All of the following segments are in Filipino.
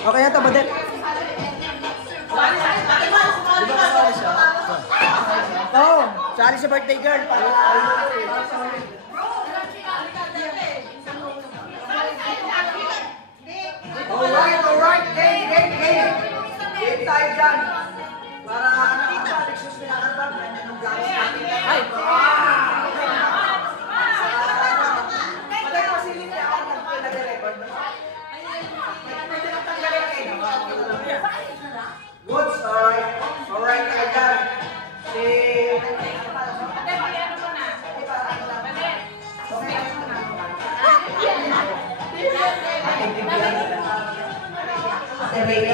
Okay na to, Badet. Oo, sali sa birthday girl. Alright. Game tayo dyan. Para Alexis pinakatag. Ay! Patay ko silip niya ako nag-record. Pwede lang tanggalin kayo. Goods, alright tayo dyan. Si... Ate Baby,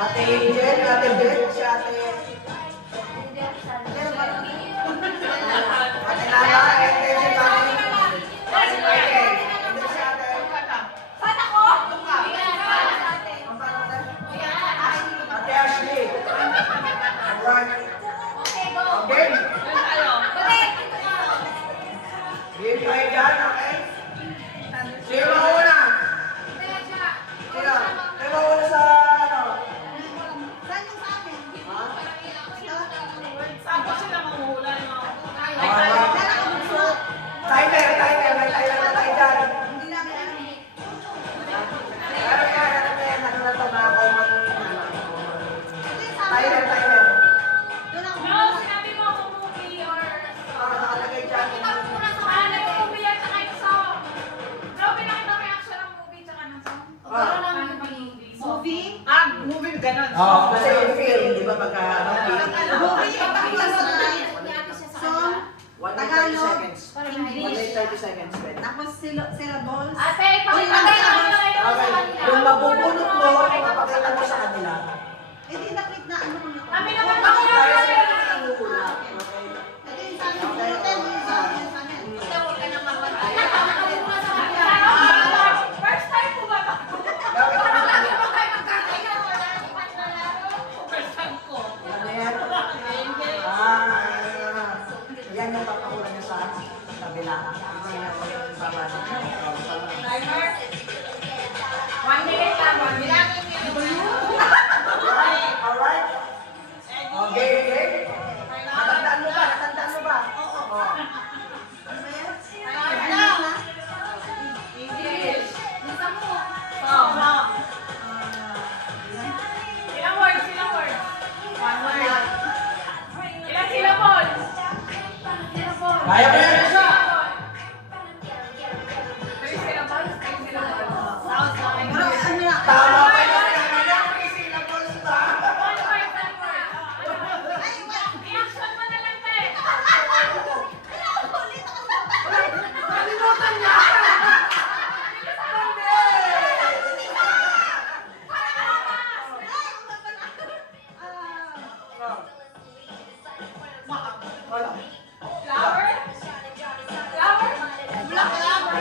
Ate Angel, Ate Beth, si Ate... Ate Nala, Ate Ate... Ate Ashley. Alright. Okay. Game tayo dyan, okay? Sino mauna? Sino? Sino mauna sa ano? Saan yung sa akin? Ha? Saan po sila mamuhulan mo? Timer. May timer na tayo dyan. Hindi namin alam. Ano na ito na ako timer. Doon ako. No, sinabi mo kung movie or... Nakalagay dyan. Ano yung movie at saka yung song? Bro, pinakita mo yung action ng movie tsaka ng song? Movie? Movie ganon. Kasi yung film, di ba pagka... Movie? Song? 130 Tagalog? seconds. 130 seconds. Tapos syllables? Ate, pakita mo na lang kayo sa Okay. kanila. Yung mabubunot mo, ipapakita mo sa kanila. Hindi na-click na ano mo. Kami naman Kaya ako. sila ang hula. Okay. Ito yung sa akin. Yung sa akin. First time po ba ito? First time ko. Ano yan? Yan yung papakula niya sa kabila. Hindi na ako yung babasa. Timer? 1 minute lang. 1 minute. Alright? Okay. Natandaan mo ba? Oo. English. Song. Ilang words? 1 word. Ilang syllables? Kaya mo yan isa! 3 syllables? 3 syllables. Sounds like Pero ano na? Tama ba yan? Syllables ba? 1 word, 1 word. I-action mo na lang, te. Kalimutan niya! Wala. Flower? Flower?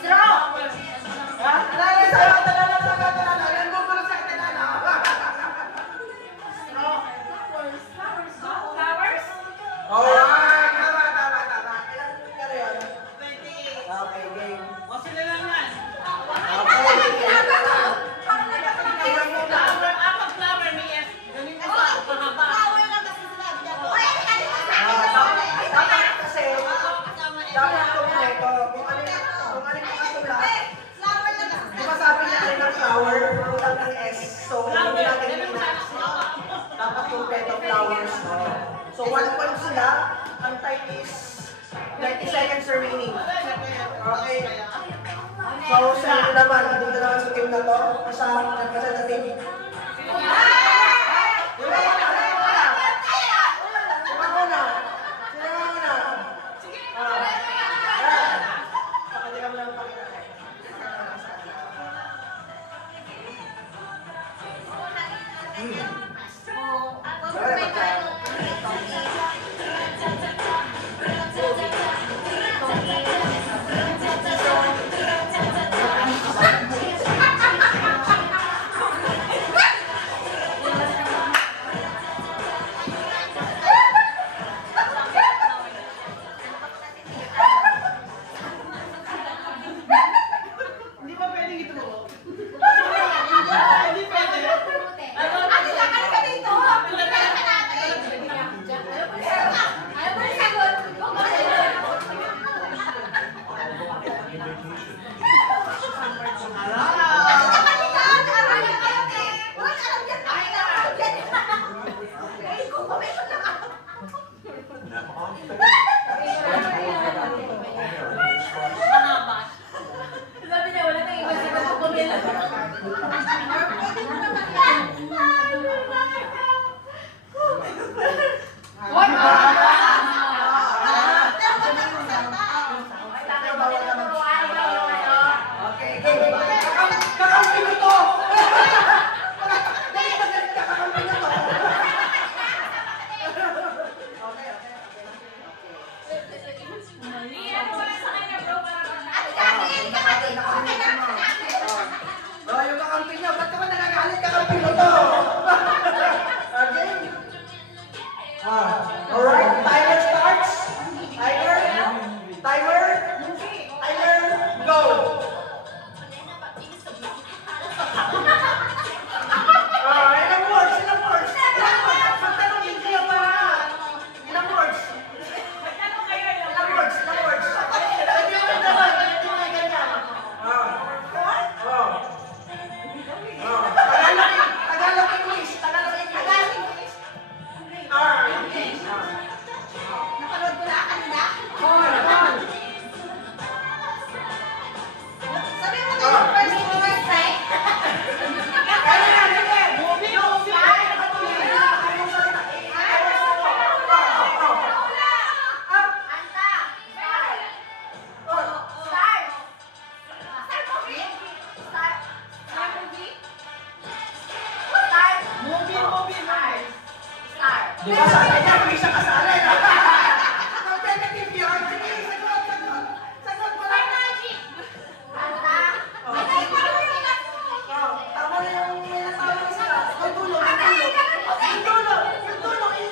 Straw. Ha? Alala sa'yo! Talala! Yan mo ko sa talala! Flowers? Alright! Tama. Ilan ka rin yun? 20. Okay, game. O sila lang yan. Okay, tingnan mo na. Apat flower, may yes. Ganun ka pa. Pahaba. Dapat kasi, dapat kompleto. Kung ano yung kasulat, di ba sabi niya rin ng flower, kulang ng S. So, hindi natin pinas. Dapat kompleto flowers. So, 1 point sila. Ang time is 90 seconds remaining. Okay. So, sa inyo naman, dito naman sa team na to, kasama representative. Mahaba. Sabi niya, wala nang iba sa pagpapamila. Okay, okay. Kakampi na to! Kakampi na to! Okay, okay. Iyan mo lang sa kanya, bro, para Oh, yung kakampi niya, ba't ka ba nagagalit? Kakampi mo to! Okay? Alright, timer starts. Timer, go! Ilang words? Magtanongin kayo para ilang words? magtanong kayo yun. Ilang words? Hindi mo naman ganyan. Tagalog, English. Napanood ko na kanina. Sabi mo na yung first word, right? Di ba sabi niya, hindi siya kasali. Competitive yun. Sige, sagot mo lang. Tama na yung nasabi ko sila. Yung tulong.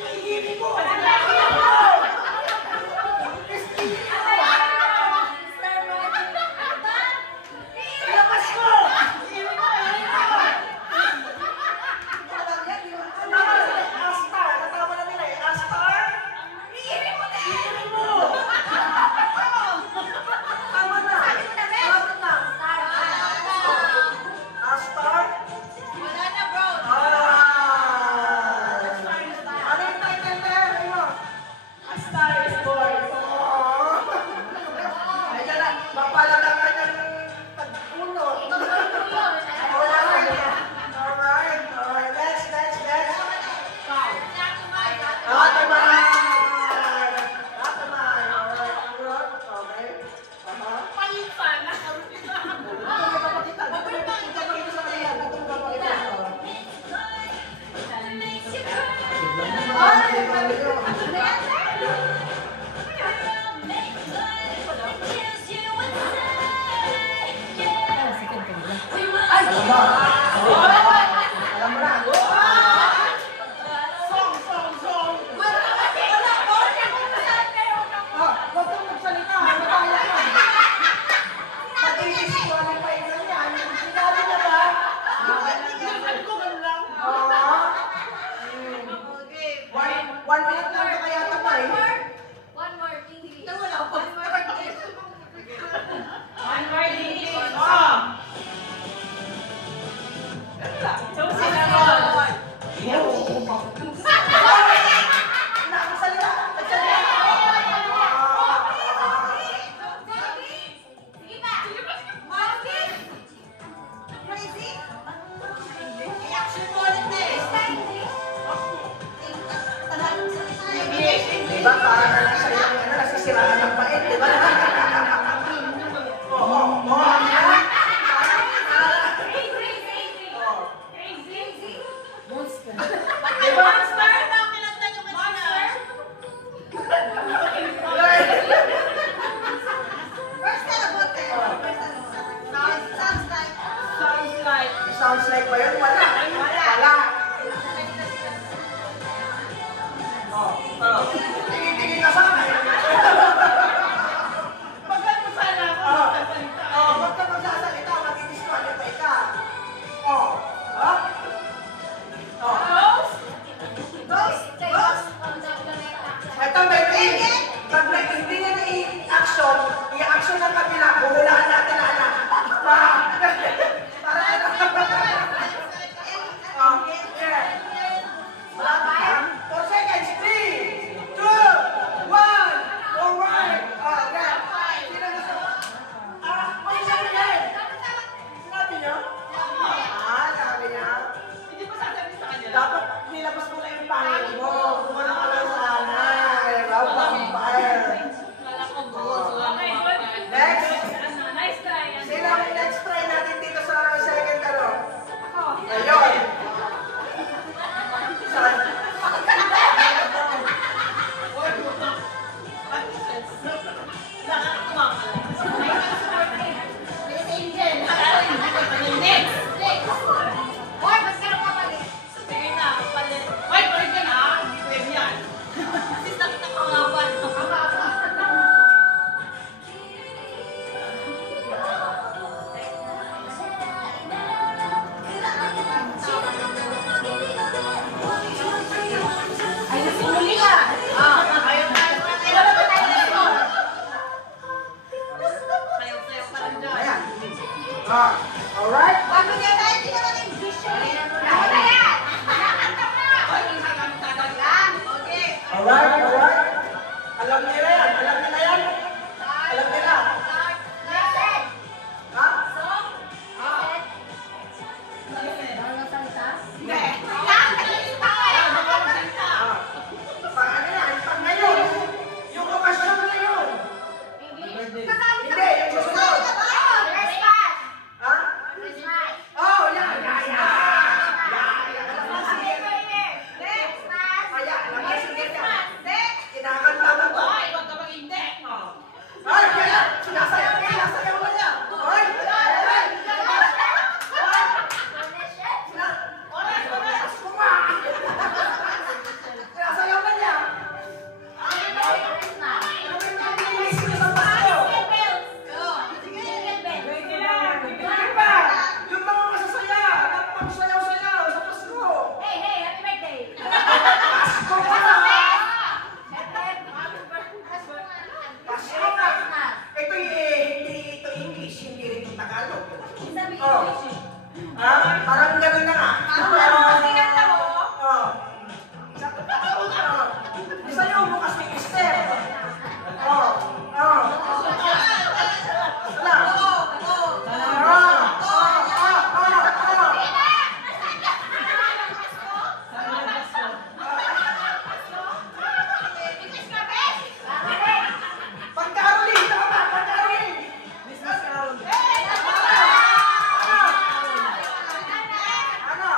Ihiri mo. Ilabas mo. Ihiri mo. Astar. Natama na nila eh. Astar. Ihiri mo. Tama na. Malapit na. Astar. Ano yung title na yan? Ano? A Star is Born. Ay, dala. Mapalaga ka niyang tag-uno. Alright. Next. Ataman. Alright. Okay. Palitan. Ito magpapakita sa kanila. Ito magpapakita. Alam mo na. Song. Huwag kang magsalita. Mataya ka. Mag-i-disqualify na yan. Sinabi na ba? Tingnan ko man lang. One minute lang na kaya tamay. One word, English. Wala pa. One word, English. So, sila ron. Nakasalita. Sige pa. Crazy? I-action mo ulit na eh. Tagalog sa English. Diba parang sa'yo yung nasisiraan ng pait, diba? Crazy. Monster. Diba? Monster? Kinanta nyo kanina. First talagot eh. Sounds like. Sounds like ba yun? Wala. Tingin ka sa akin. Bakit mo sana ako magsasalita? Huwag ka magsasalita, mag-i-disqualify ka. Ghost? Ito may pag hindi niya i-action ng kabila, huhulaan natin Alright? Bago niya tayo, hindi naman English eh. Ako na yan! Okay. Alright? Alam nila yan. Alam nila. Listen. Ha? Hindi. Pag ngayon, yung okasyon na yun. Hindi, yung susunod. Ha? Oh, yan. Alam na si Gita. Kinakanta mo to. Ay, kaya, sinasayaw mo niya. Ay, sinasayaw mo niya. Inis ko sa paso. Hindi ba? Yung mga masasaya, nagpagsayaw-sayaw sa Pasko. Pasko ka na. Pasko na. Ito hindi ito English, hindi rin ito Tagalog. Oh. Parang gano'n na nga. Oh. Isayaw mo kasi Esther. Oh. Pag-Caroline, tama, pag-Caroline. Ano?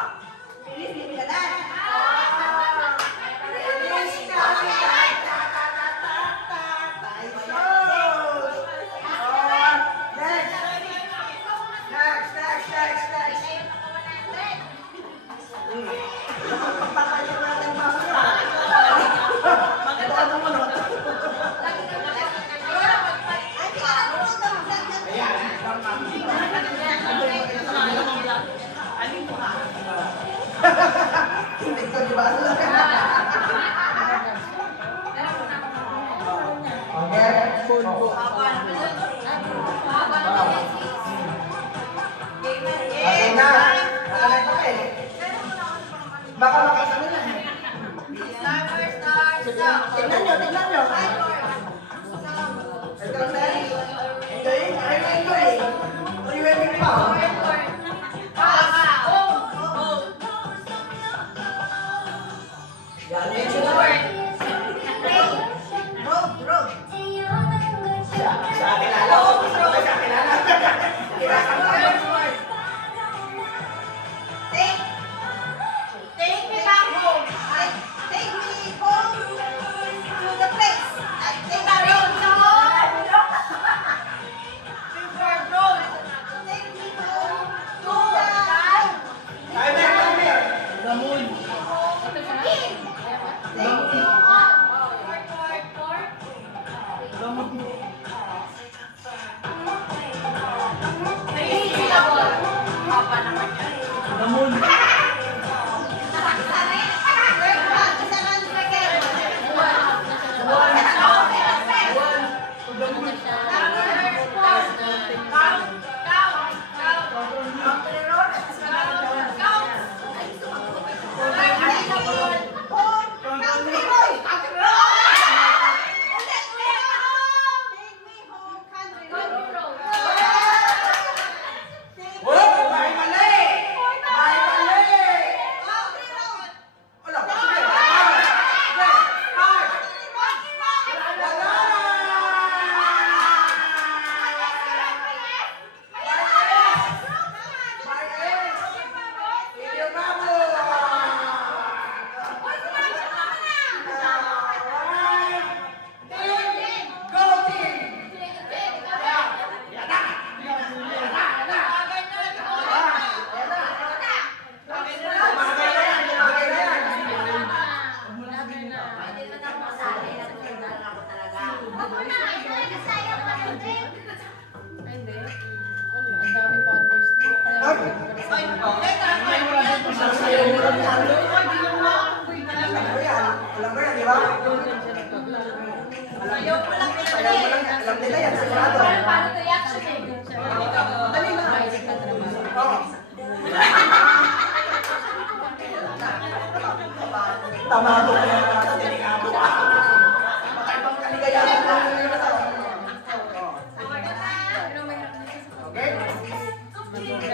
Hindi ko di ba? Okay na. Nakalay pa eh. Baka makita nila. Tignan nyo. Ito na. Enjoy. Are you waiting pa? Yan. Road. Sa kilala ko. Sa kilala. Take me back home. Take me home to the place. Take me home. Take me home to the Time here. Take me Alam mo yan, di ba? Alam nila yan, sigurado. Paano reaction eh? Dali na. amado ka yan natin, delikado ka. Makaibang kaligayahan lang yun yung nasabi mo. Okay?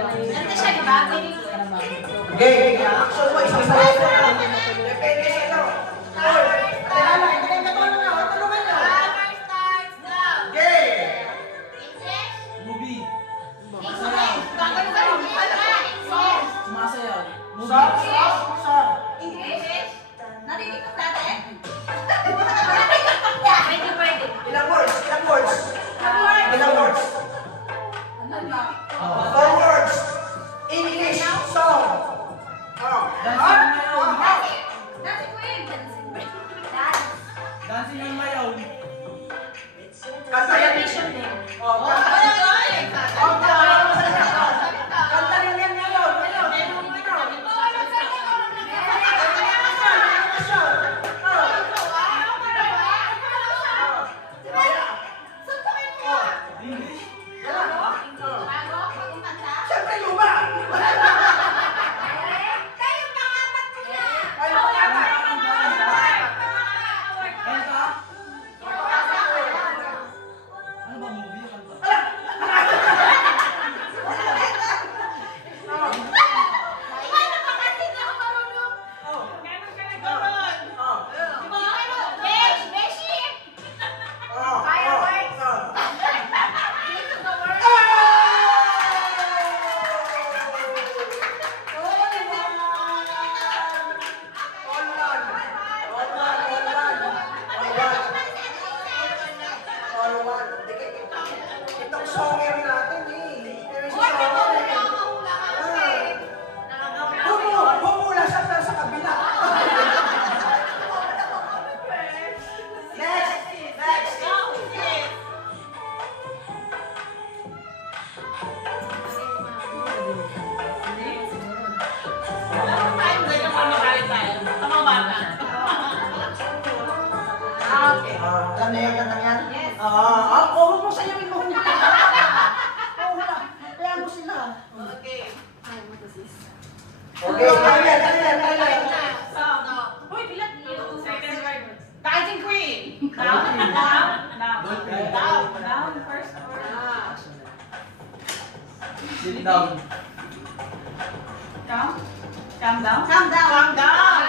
Ano siya, di ba? Okay, action mo, isang sayo mo. Depende sa ito. Kaya lang, hindi ka tulungan nyo. Tulungan nyo. Timer starts now. Okay. Movie. Sumasayaw. Song. English? Narinig ko dati? Pwede, pwede. Ilang words? Ilang words? Ilang words? Ano ba? 4 words. English song. Dancing Queen! Dancing ng Mayaw. Kanta yan. Mission din. Kanta rin yan ngayon. English. Siyempre luma. Kanta? Ano ba movie? Kanta? Meron ka na gano'n. Di ba? Besh! Beshi! Fireworks! Into the world. Itong songer natin eh. Pero si songer eh. Bumula siya pero sa kabila. Next! Next! Alam niyo yung kantang yan? Yes. Huwag mo sayawin mo. Kaya mo sila. Okay, kaya. Uy, bilat niyo. Second word. Dancing Queen! Down, down, down. Okay. Down, down, first word. Sit down. Calm? Calm down? Calm down! Calm down!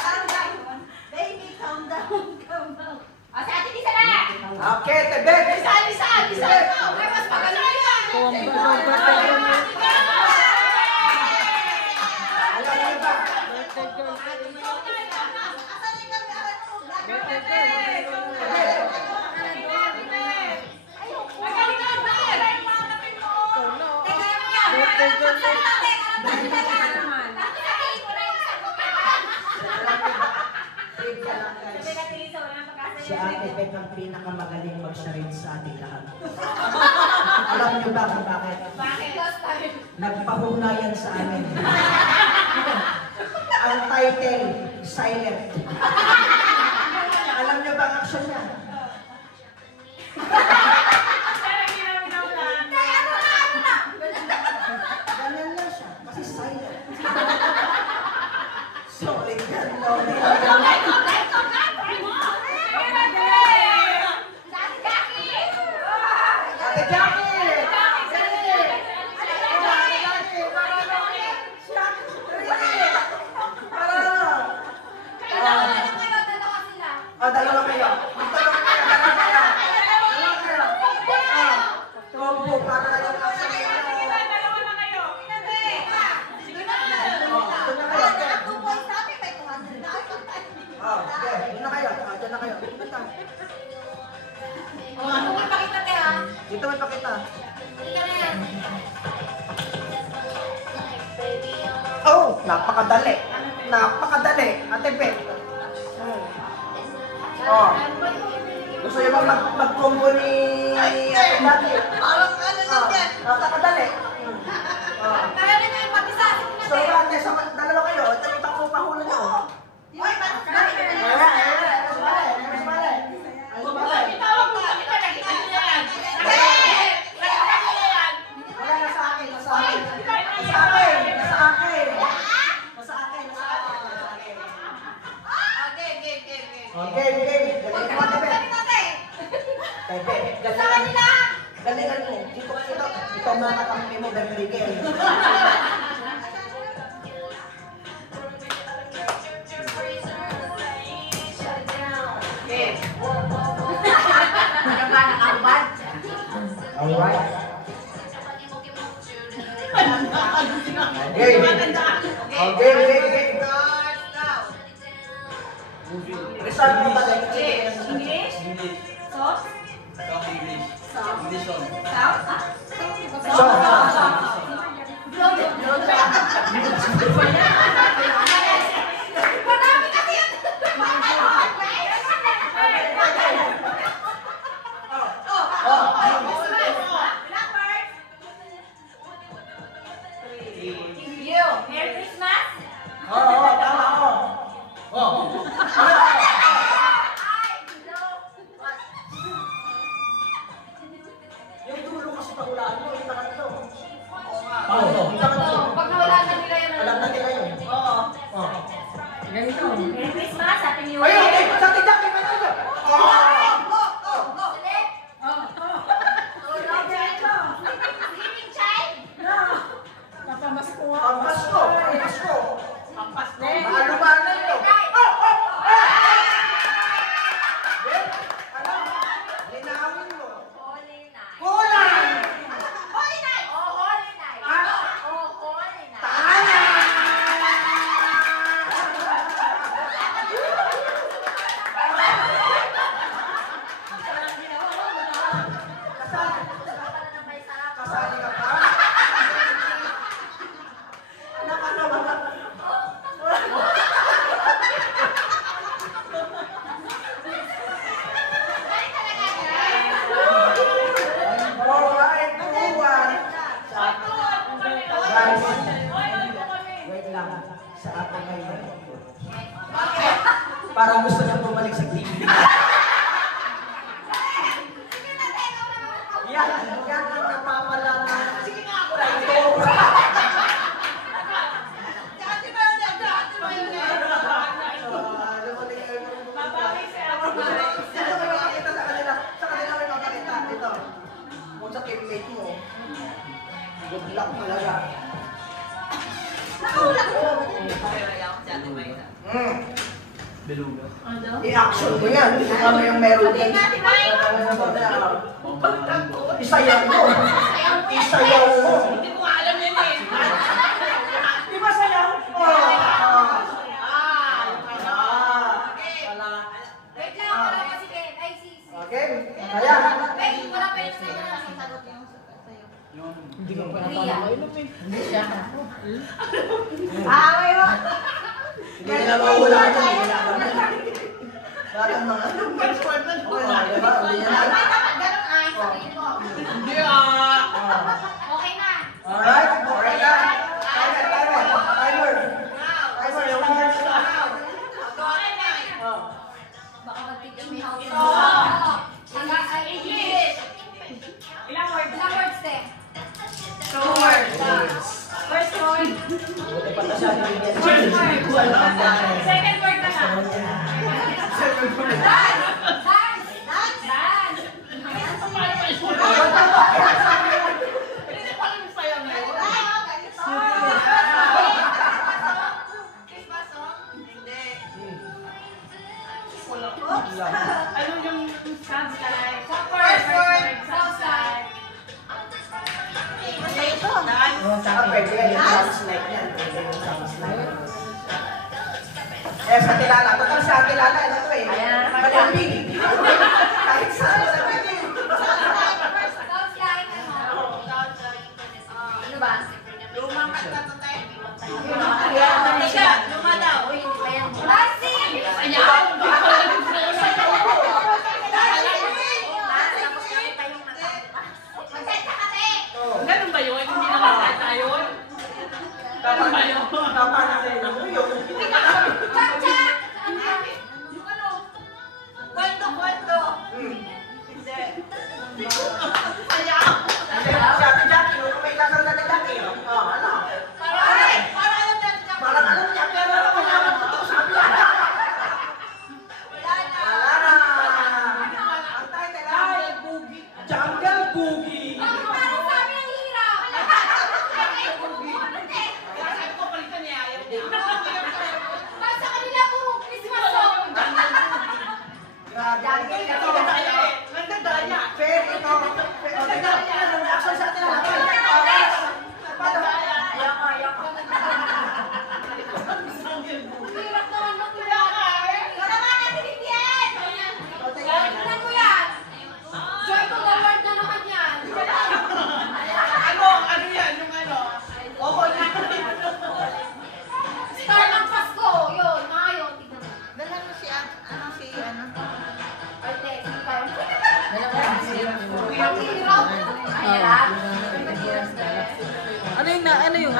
Calm down! Baby, calm down! Calm down! O, sa atin isa na! Okay, tebet. Isa! Ay, mas magaling yan! Alam niyo ba? Asan yung kamera mo? Black Si Ate Beth ang pinakamagaling mag-charade sa ating lahat. Alam niyo ba kung bakit? Nagpahunayan sa amin. Ang title, Silent. Alam niyo ba ang action niya? Ganyan lang siya, kasi silent. Solid yan, Lodi. Ate Jackie! Dalawa kayo. Combo, para kayo action niyo. Diyan na kayo. Dito may pakita. Oh, napakadali. Ate Beth. Oh. Gusto niyo ba mag-combo ni Ate Jackie? Parang ano lang yan. Napakadali. So, ate, dalawa kayo. Ito yung pahulan nyo. Uy, bakit? Nasa akin. Tom na kakampi mo, Bertrigel. Okay. Ano ba, nakahubad? Alright. Okay. Okay. Movie. Result mo ba? English? English. Sauce? Song English. English song. Sauce? Ah? Song. Marami kasi yun. You. Merry Christmas? Oo, tama ako. Yung dulo kasi pahulaan mo, yung takat to. Paano to? Yung takat to. Pag nawala na nila yan. Alam na nila yun. Oo. Oh. Ganito. Merry Christmas, Happy New Ayun, Year. sa tiyak, may ano? Ang Pasko. Maalumanan to. Ano? Linawin mo. Kulang! Tama! Kasali ka pa? Alright, 2-1. Guys, wait lang. Sa atin ngayon. Parang gusto niya bumalik sa TV. Yan ang napapala na. Sige nga ako lang ito. Babawi si Ate Mai. Dito may makakita sa kanila. Sa kanila may makakita. Ito. Kung sa teammate mo, good luck talaga. Beluga. I-action mo yan. Ano yung meron din. Isayaw mo. Isayaw mo. Hindi ko alam yun eh. Di ba sayaw? Wait lang, wala pa si Ken. Ay, si... Okay? Kaya. Wait, wala pa yung sa'yo na sagot yung sa'yo. Yung... Hindi ko pa Ria. Away mo. Hindi na mawala na. Bakit mga okay na, di ba? Uli yan. Ganun ay, sabihin mo. Hindi ah. Okay na. Alright? Okay na. Timer. Yung years na. Baka mag-teach me how to... English. Ilang words? Ilang words, te? Two words. First word. Buti pa na siya. First word. Second word na lang. Dance! Dance! Dance. Hindi ko alam yung sayaw na yun. Christmas song? Hindi. Ano yung sounds like? First word. Sounds like. Pwede yan. Yung sounds like yan. Pwede yung sounds like. Eh, sa kilala. Total sa kilala. Ano to eh? Malamig. Kahit saan sa pwede. Sounds like ano? Ano ba? Lumang kanta to tayo. Hindi siya. Luma daw. Uy, hindi pa yan. Dancing! Ayaw. Hindi ko alam yung sayaw na yun. Magsalita ka, te! Ganun ba yun? Hindi nakakata yun? Ganun ba yun? Tama na rin ako yun. Cha-cha! Ano? Kwento. Hmm. Hindi. Ayaw. Si Ate Jackie, nung may lasal na ni Jackie. Ano? Para alam natin siya. Parang alam niya, pero wala naman totoo sabi niya. Wala na. Wala na. Ang title ay Jungle Boogie. Parang sabi ang hirap!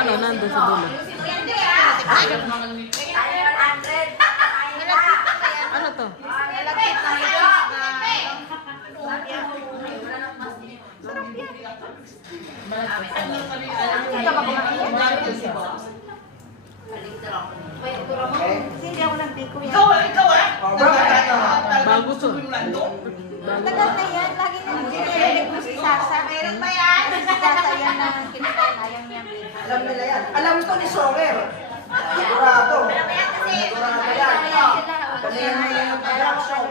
ano, nandun sa dulo. Hindi ah. Ano to? Nalagkit na ito. Hindi ako nagpiko yan. Bago to. Tagal na yan. Lagi na nagpiko mo si Sasa. Meron ba yan? Si Sasa yan na kinakain. Ayaw niya. Alam nila yan. Alam to ni Songer. Sigurado. Sigurado yan. Kanina yung reaction.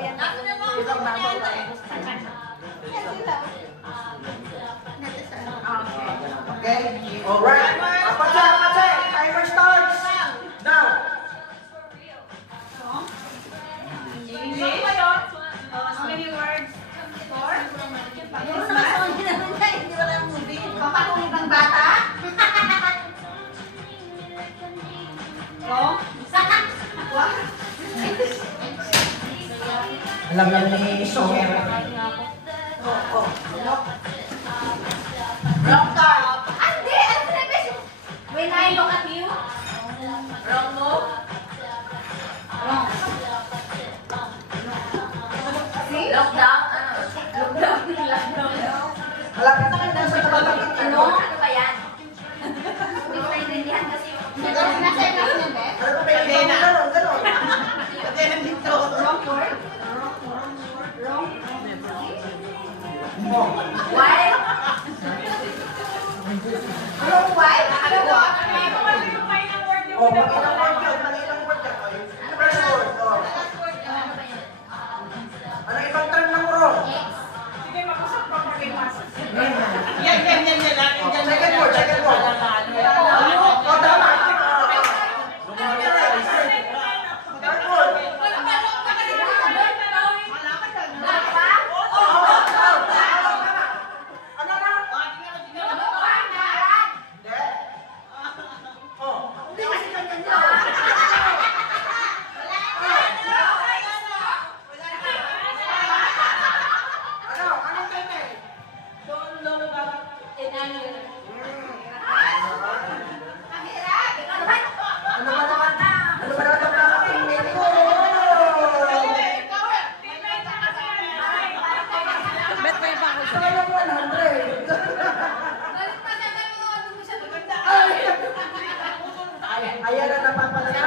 Ibang number lang. Okay? Alright. Apatsa. Timer starts. Now. English? How many words? Four? Papatong ibang bata? Go? Alam lang ni Songer. Lockdown. Hindi! Ano sinabi? When I look at you? Wrong move? Wrong. Lockdown? Lockdown. Malapit na kayo sa tabatang Ano? Ano ba yan? Hindi ko naintindihan kasi. Nasa ito yun, Beth? Ano ba yung ganon? Wrong word? Oh. Why? Wrong why? Ano ba? Oh, mag-ilang word yun. Mag-ilang word yan. First word. Oh. Ano ibang term ng wrong? Sige, mag-usap pa pag pasok. Oh, second word. Oh, tama. Third word. Ano na? Hindi. Oh. Hindi kasi ganyan. Ano? Anong time eh? Ano ba naman ang name ko? Bet pa yung bako. Saka lang 100. Ayan na napapalala.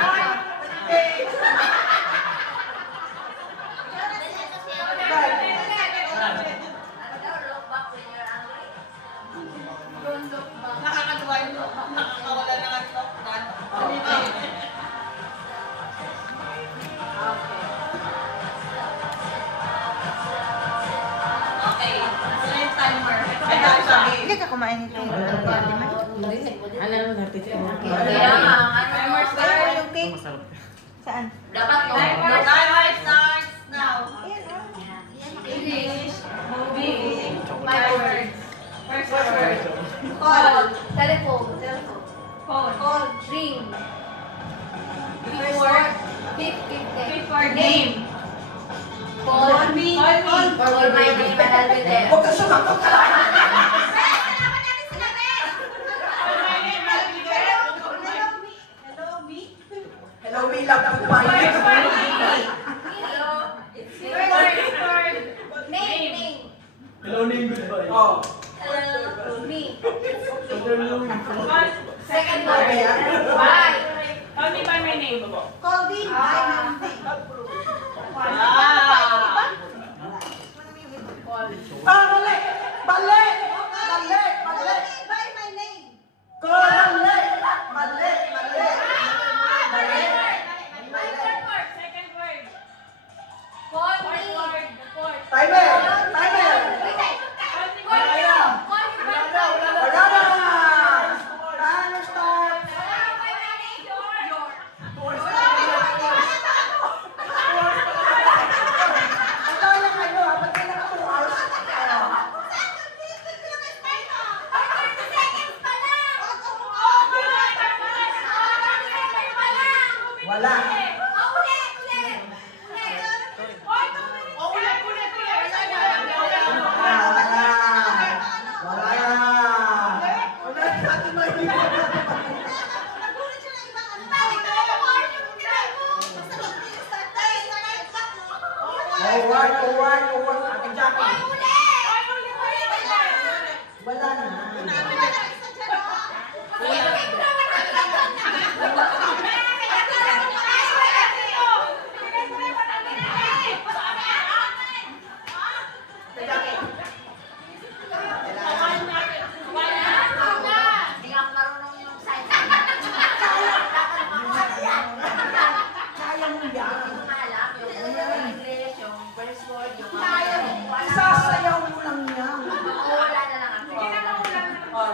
Eh. Nakakatuwa yun. Nakakawala na ng talk na. Okay. Sila yung timer. Ay, sabi. Hindi ka kumain nito. Hindi. Alam mo natin siya. Timer start. Kaya yung cake. Saan? Dapat no. Timer starts now. English. Movie. My words. First word. Call. Telephone. Phone. Call. Ring. First word. Fifth word. Name. Call me. Call my name and I'll be there. Huwag ka sumakot ka lang. Hello, me lang po ba? First word. Name. Hello, name, goodbye. Oh. Me. Second Okay, word. ah. Why? Call me by my name. Call me by my name. Ah, mali! Mali! Call me by my name. Mali! Mali! Second word. Call me. Timer! Wala na! Timer stop!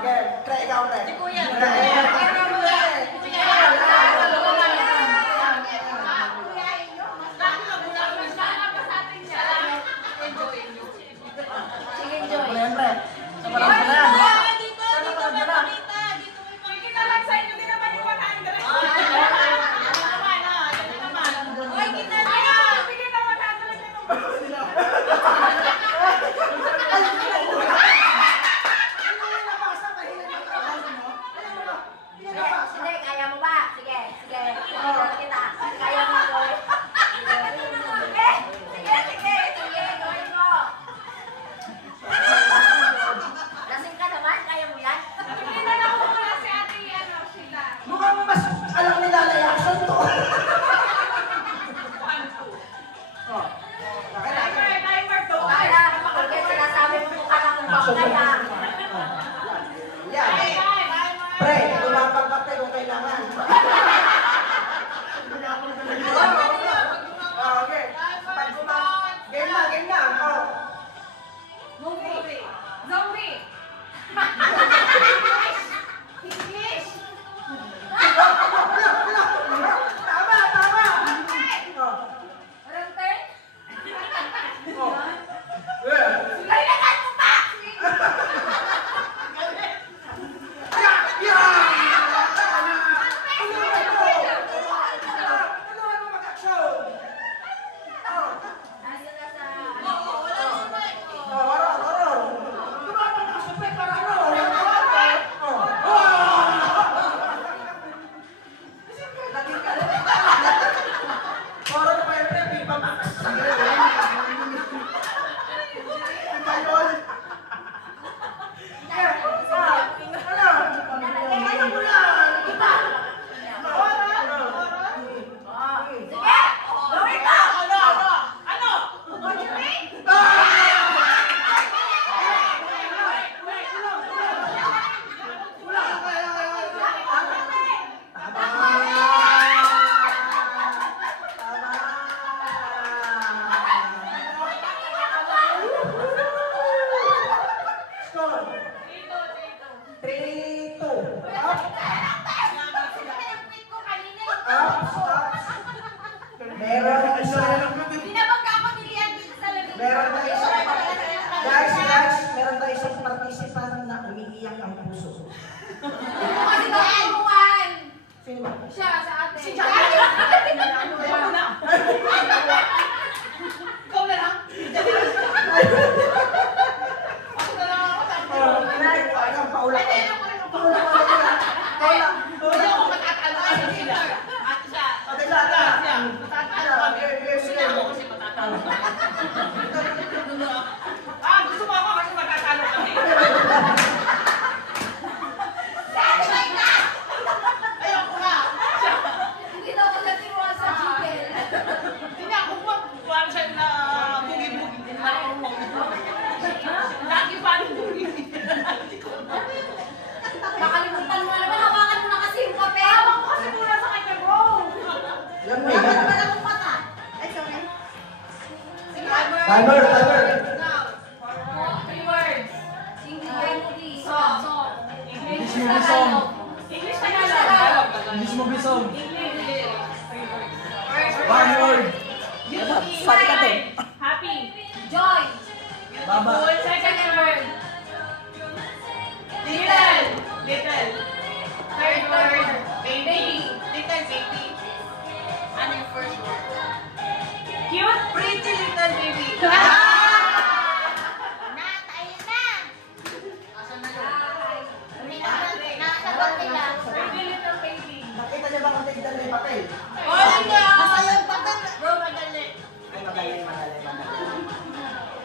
Okay. Pre, ikaw, pre. Si Kuya. Pre. Sige, Joy. Pre, pre. Sa parang pa na yan. Dito, dito, Margarita. Dito, Kita lang sa inyo din naman yung 100. Oy, kita na. Bigyan na 100 yung number. Hindi, kaya mo ba? Sige, sige. Kita. Kaya mo, Joy. Sige, sige, sige. Sige, gawin mo. Lasing ka naman, kaya mo yan? Bigyan na ako muna si Ate Sheila. Mukhang mas alam nila na reaction to. Oh. Okay na. Timer 2. Para, pag sinasabi mo mukha lang ng bakay ha. Yan. Pre, lumapag ka pre kung kailangan. Okay. Game na, game na. Oh. Movie. Zombie. English. Tama, tama. Oh. Walang turn? Oh. Yeah. Kailangan mo pa! Nasa na sa... Sige! Gawin mo! Meron na isa. Binabangga ako ni Lian dito sa labing. Meron na isang guys, meron na isang participant na umiiyak ang puso. Kasi nakakuhan. Sino ba? Siya sa ate. Si Jackie. Ikaw na lang. Paulat. Hindi ako matatalo kasi sila. Ate siya. Ate Lata. Matatalo kami. Sila ako kasi matatalo. Gusto mo ako kasi matatalo kami. Ayoko nga. Hindi na ako natiruan sa chicken. Hindi niya ako buwan siya na bugi-bugi. Hindi marunong. Lagi pa ang bugi. Nakalimutan mo naman, hawakan mo na kasi yung papel. Tawag ko kasi muna sa kanya, bro. Yan mo Dapat yan. naman akong mata. Timer. Now, 3 words. English movie. Song. English movie song. English Tagalog. English movie song. English. One word. Smile. Happy. Joy. Baba. Second word. Little. Third word. Baby. Little baby. Ano yung first word? Cute. Pretty little baby. Natayin na. Asan na yun? Nakasagot nila. Pretty little baby. Nakita niyo ba kung tignan na yung papel? Bro, madali. Ay, magaling.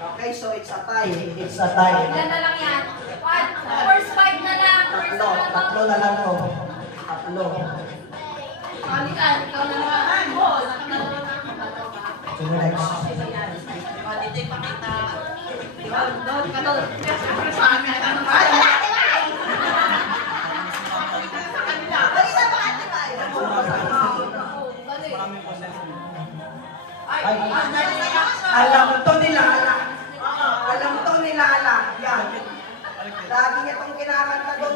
Okay, so it's a tie. It's a tie. Ilan na lang yan? One. First five na lang. First Tatlo na lang to. Tatlo. Kalikan, ikaw na naman. So next. Dito ipakita. Alam to nilala. Yan. Lagi niya itong kinakanta doon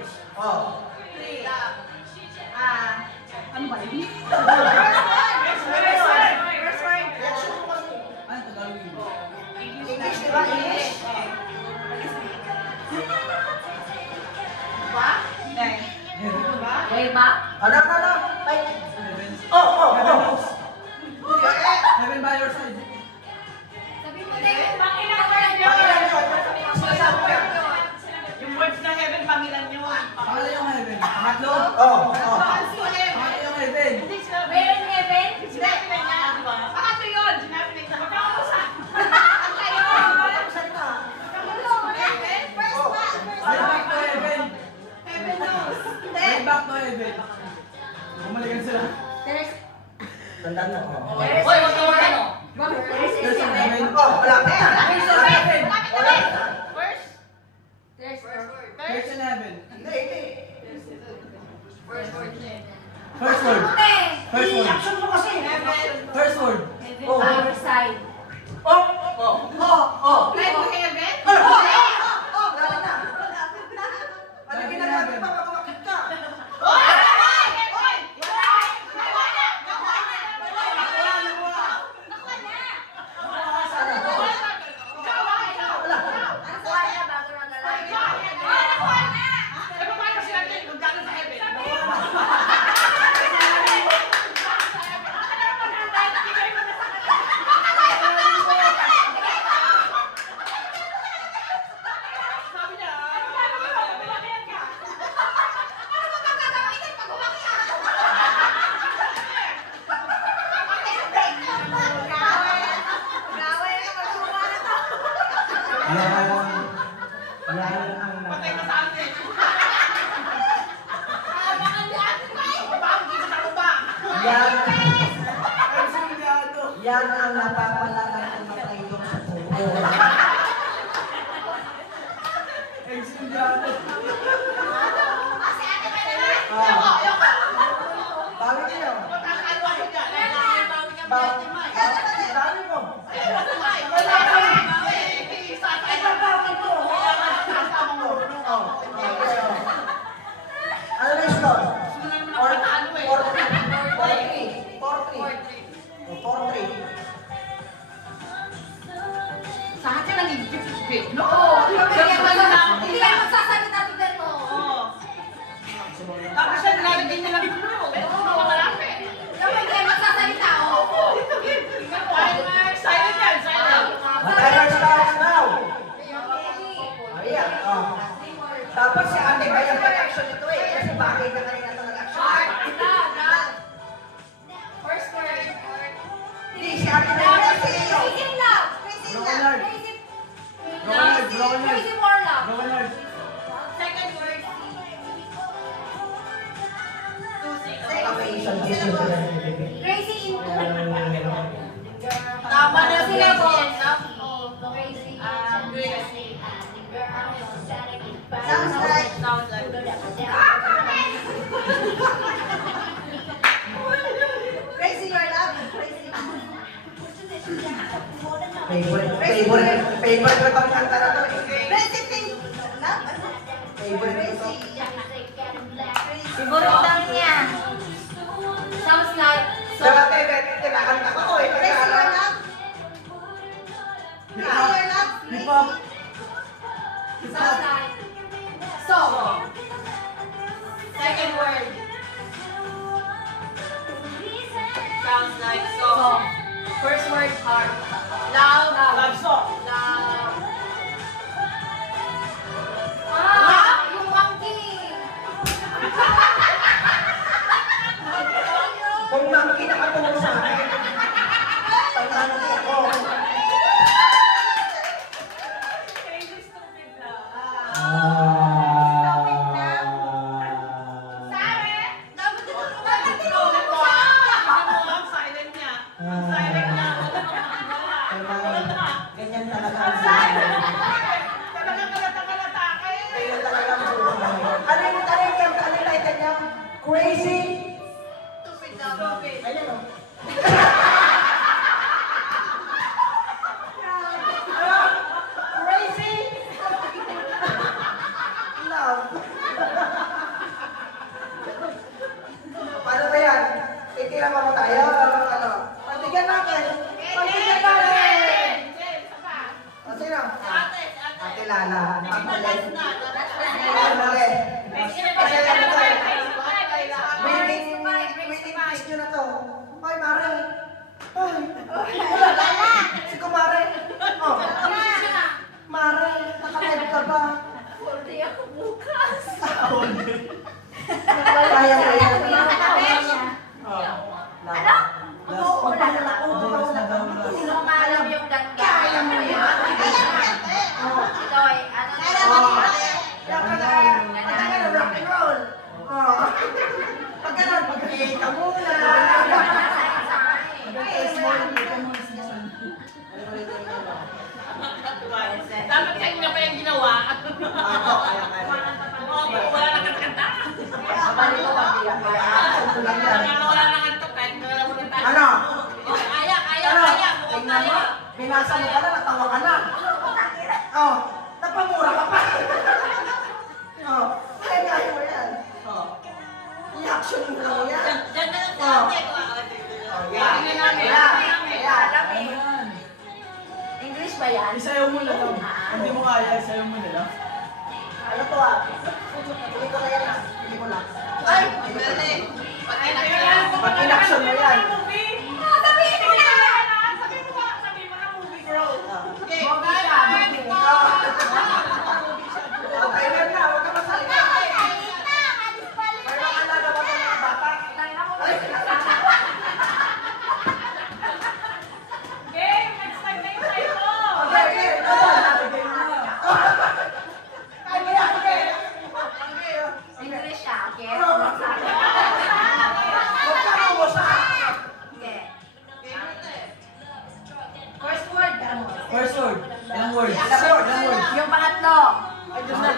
words. Oh. Ano ba yun? Reaction mo kasi. Ano Tagalog yun? English, di ba? English? Way back. Ano? Ay. Heaven. Oh. Heaven by your side. Sabi mo din. Pangilan Pangilan yun. Sinasabi ko yan. Yung words na heaven, pangilan nyo. Pangalan yung heaven. Pangatlo. Oh. Pangalan yung heaven. Hindi sinabi. Meron heaven? Sinabi na niya, di ba? Pangatlo yun. Sinabi na niya. Magkakamusa. Salita. Way back to heaven. Way back to heaven. Bumalikan sila. There's Tandaan mo. Oh. Hoy, wag ka wala, no? there's There's a heaven. heaven. Oh, malapit na. There's a heaven. Wala na. First. There's There's an heaven. Hindi. First word. First I-action mo kasi. First word. Oh. By your side. Oh. Like to heaven? Malapit na. Ano ginagawa mo pa pag umakit ka? Kuha na bago na Patay ka sa atin. Yan ang napapala ng umatay doon sa puso. Bawit niyo. Dami mo. Ano na yung score? 4-3. Sa akin ang higpit-higpit. No! Hindi yan magsasalita tignan mo. Tapos siya nilalagay niya lang yung no. Mga malapit. Dapat hindi yan magsasalita, oh. Silent yan, silent. Timer starts now. Maria. Dapat si ate kaya mag-action ito eh. Kasi bagay na kanina ito nag-action. First word. Hindi, si ate na yung Crazy in love. Crazy in Broken love. heart. Crazy. Broken heart. Crazy more love. Broken heart. Second word. Affirmation, this is the Crazy into. Tama na Sila yung po. Crazy. Crazy. Sounds like Sounds like. crazy your love. Crazy. Favorite ko itong kanta na to eh. Crazy thing. Love? Favorite ko to. Siguro lang niya. Sounds like. Dati, kinakanta ko eh. Crazy your love. Crazy your love. Hip hop. Sounds like. Song. Second word. Sounds like Song. song. First word, heart. Love. Love. Love song. Love. Yung monkey. Kung monkey nakatulong sa akin. Tandaan ko ako. Crazy stupid love. Dapat ito Ang silent niya. Ang silent niya. Ganyan talaga ang buhay. Talagang kalata-kalata ka eh. Ganyan talaga ang buhay. Ano yung title niya? Crazy? Stupid. Ayun o. Crazy? Love. Bukas. Kaya mo yan. Ano? Umuula na ba? Last na daw, last. Sino maalam yung ganda? Kaya mo yan. Ito ay, ano na? Rock and roll. Pag ganun, pagkita muna. Dapat kanina pa yung ginawa. Wala na kanta. Wala na kanta. Kahit wala mo kanta. Ano? Kaya. Ano? Mukhang Tingnan mo, kaya. binasa mo ka na, natawa ka na. Oh, napamura ka pa. Oh, kaya mo yan. Oh, i-action mo lang yan. Diyan na lang Oh. sa Yan. Tingnan namin. Alam eh. Ayan. English ba yan? Isayaw mo na lang. Hindi mo kaya, isayaw mo na lang. Ano to ah? Hindi ko na yan ah. Hindi ko na. Ay, pwede. Pag in-action mo yan. Sabihin mo na! Sabihin mo na movie, bro. Okay. Okay, meron na. Huwag ka masalita. May mga nagawa ng mga bata. Game! Next time na yung tayo. Okay, okay. Game na. Kaya mo yan, okay. English siya, okay? Huwag ka mamusa. Okay. First word. First word. Ilang words? Ilang words? Yung pangatlo. Ay, Diyos na.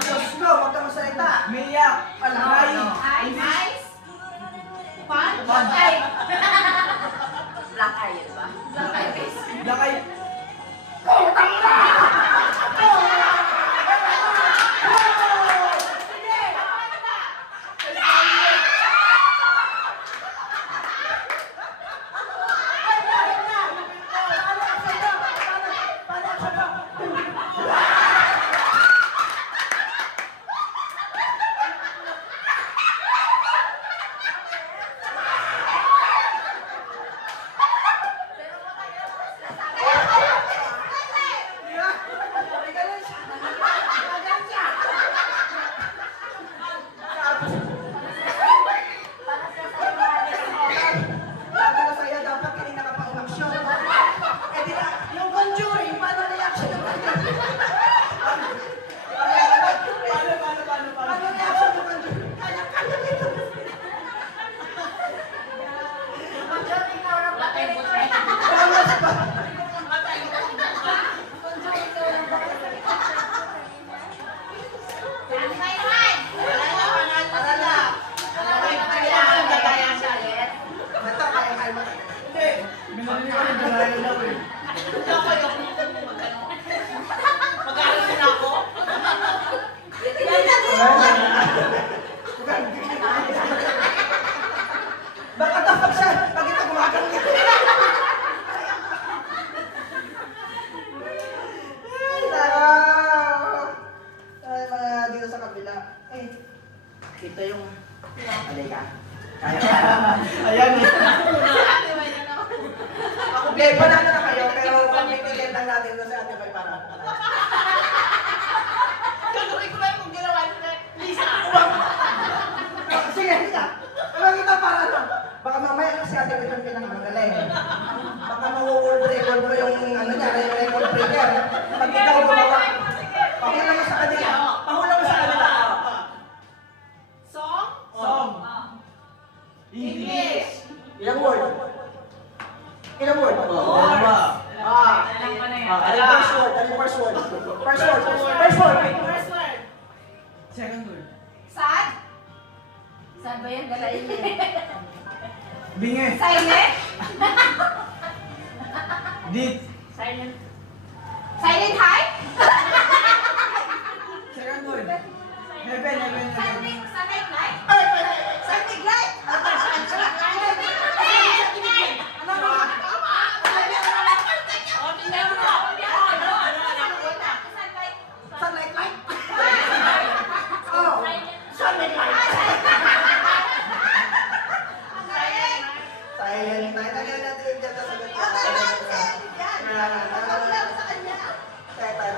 Diyos ko, huwag ka masalita. Miyak. Ano? Cry. Ice. Pan. Pan. Ay! Black eye, yun ba? Black eye face. Black eye. Sabi ko sa'yo, dapat kanina ka pa umaksyon. Eh di ba, yung conjuring, paano reaction ng conjuring? Paano reaction ng conjuring? Kaya nito. Tama sa ba? Ito, kaya mo. Hindi. Minalinig ko yung dalayan daw eh. Mag-aaral din ako. Baka dapat siya, pag ito gumagal niya. Ay, nako. Ay, mga dito sa kabila. Eh, ito yung... Halika. Kaya ka. Ayan eh. Ako, play pa na kayo, pero pag-pipigyan lang natin doon sa ating may para. Gagawin ko ba yung ginawa ni Lisa? Sige, sige. Ewan kita para ano. Baka mamaya kasi ate ko yung pinakamagaling. Baka ma-world record mo yung ano niya, yung record breaker. Pag ikaw gumawa, pahula mo sa kanila. Pahula mo sa kanila. Song? Song. English. Ilang word? Ilang word? Dalawa. Alam ko na yan. Ano yung first word? Ano yung first word? First word. First word. First word. Second word. Sad? Saan ba yan? Galayin niya. Bingi. Silent? Deep. Silent. Silent high? Second word. Heaven, heaven, heaven. Silent light? Ay, ay, ay. Silent light? Sunlight light. Oh, sunlight light. Silent night. Tagalan natin yung dyan sa sagot. Tayo.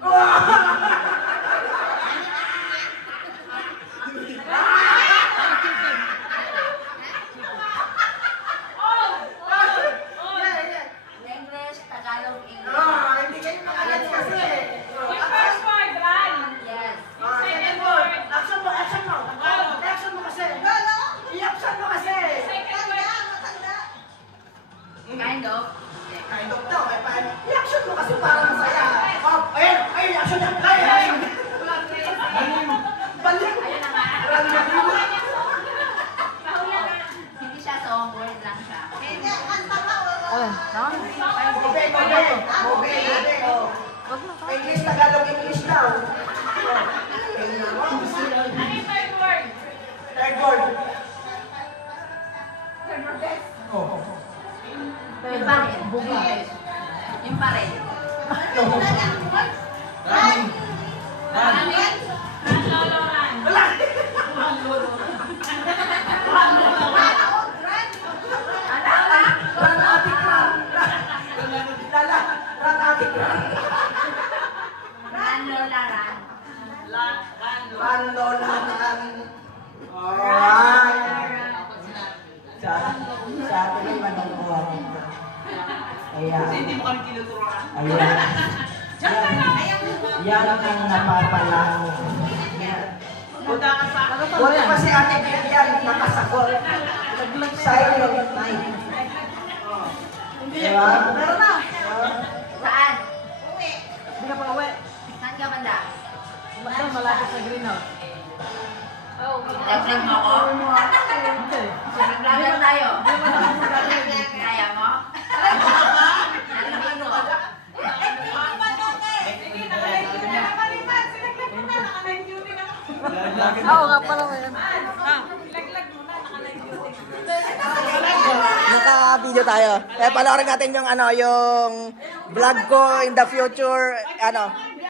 English, Tagalog, English. Hindi kayo makalas kasi. Yung first word, run. Yes. Second word. Action mo, action mo. Action mo kasi. I-action mo kasi. Second word. Kind of. Kind of daw. I-action mo kasi para masaya. Ayun, action na. Balik. Ayun na nga. Kahuyan na. Hindi siya song, word lang siya. Mobe. English, Tagalog, English daw. Ano yung third word? Third word. Yung pa rin. Yung pa rin. Running. Run, lolo, run. Ran, Lola, ran. Ran, Lola, ran. Alright. Sa atin ay manungkuhan. Ayan. Kasi hindi mo kami tinuturuan. Ayan. Yan ang napapalang. Punta ka sa... Buti pa si Ate Bigyan nakasagot. Silent night. Diba? Meron na. Saan? Hindi ka pa uwi. Saan ka banda? Doon, malapit sa greenhouse. Nag-vlog mo ako? Hindi. Nag-vlogger tayo. Kaya mo? Narinig ko. Sige, nakalive duty na. Nakalive. Sinaglag mo na. Nakalive duty na. Oo nga pala mo yan. Laglag mo na. Nakalive duty. Naka-video tayo. Panoorin natin yung yung vlog ko in the future,